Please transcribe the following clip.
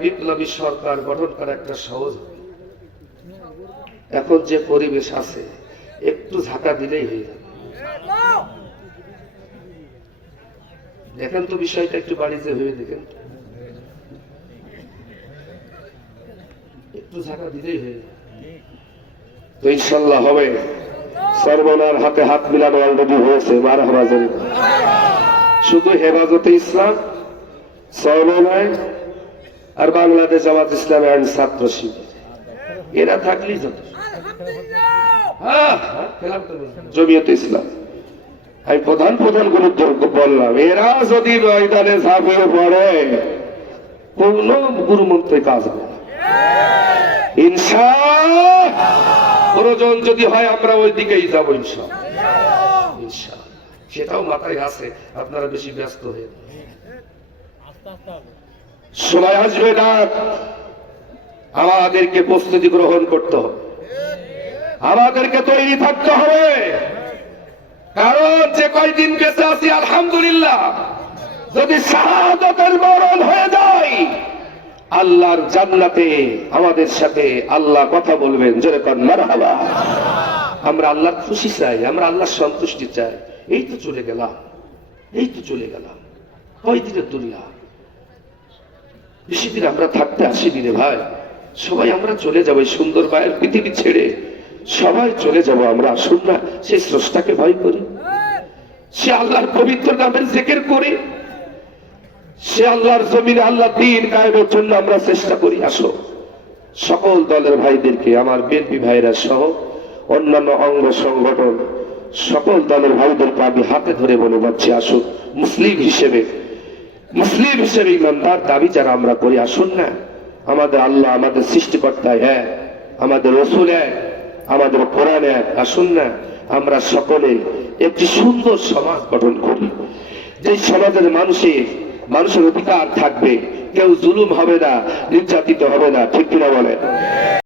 বিপ্লবী সরকার গঠন করা একটা সহজ। এখন যে পরিবেশ আছে, একটু ঝাঁকা দিলেই হয়ে যাবে। দেখেন তো বিষয়টা একটু বাড়িতে ভেবে দেখেন। একটু ঝাঁকা দিলেই হয়ে যাবে। ইনশাল্লাহ হবে। সর্বনার হাতে হাত মিলানো অলরেডি হয়েছে মার হেফাজত শুধু হেফাজতে ইসলাম, সর্বনয় আর বাংলাদেশ জামাত ইসলাম অ্যান্ড ছাত্র শিবির। এরা থাকলেই যত জমিয়ত ইসলাম। আমি প্রধান প্রধান গুরুত্ব বললাম, এরা যদি ময়দানে ঝাঁপিয়ে পড়ে, কোন গুরুমন্ত্রে কাজ হবে ইনসা প্রয়োজন যদি হয়, আমরা ওই দিকেই যাব ইনসা সেটাও মাথায় আছে, আপনারা বেশি ব্যস্ত হয়ে যান। সময় আসবে না আমাদেরকে প্রস্তুতি গ্রহণ করতে আমাদেরকে তৈরি থাকতে হবে। কারণ যে কয়দিন বেঁচে আছি, আলহামদুলিল্লাহ, যদি শাহাদতের মরণ হয়ে যায়, আল্লাহর জান্নাতে আমাদের সাথে আল্লাহ কথা বলবেন যেরকম মারহাবা। আমরা আল্লাহর খুশি চাই, আমরা আল্লাহর সন্তুষ্টি চাই। এই তো চলে গেলাম, এই তো চলে গেলাম। কয়দিনের দুনিয়া? বেশি দিন আমরা থাকতে আসিনি রে ভাই। সবাই আমরা চলে যাব এই সুন্দর মায়ের পৃথিবী ছেড়ে। সবাই চলে যাব আমরা, আসুন না সেই স্রষ্টাকে ভয় করি। সে আল্লাহর পবিত্র নামের জেকের করি। সে আল্লাহর জমিনে আল্লাহ দিন গায়েবের জন্য আমরা চেষ্টা করি, আসো। সকল দলের ভাইদেরকে, আমার বিএনপি ভাইরা সহ অন্যান্য অঙ্গ সংগঠন, সকল দলের ভাইদেরকে আমি হাতে ধরে বলে যাচ্ছি, আসুন, মুসলিম হিসেবে মুসলিম হিসেবে ইমানদার দাবি যারা আমরা করি আসুন না, আমাদের আল্লাহ আমাদের সৃষ্টিকর্তা হ্যাঁ আমাদের রসুল এক, আমাদের কোরআন এক আসুন না, আমরা সকলে একটি সুন্দর সমাজ গঠন করি। যে সমাজের মানুষের মানুষের অধিকার থাকবে, কেউ জুলুম হবে না, নির্যাতিত হবে না, ঠিক কিনা বলেন?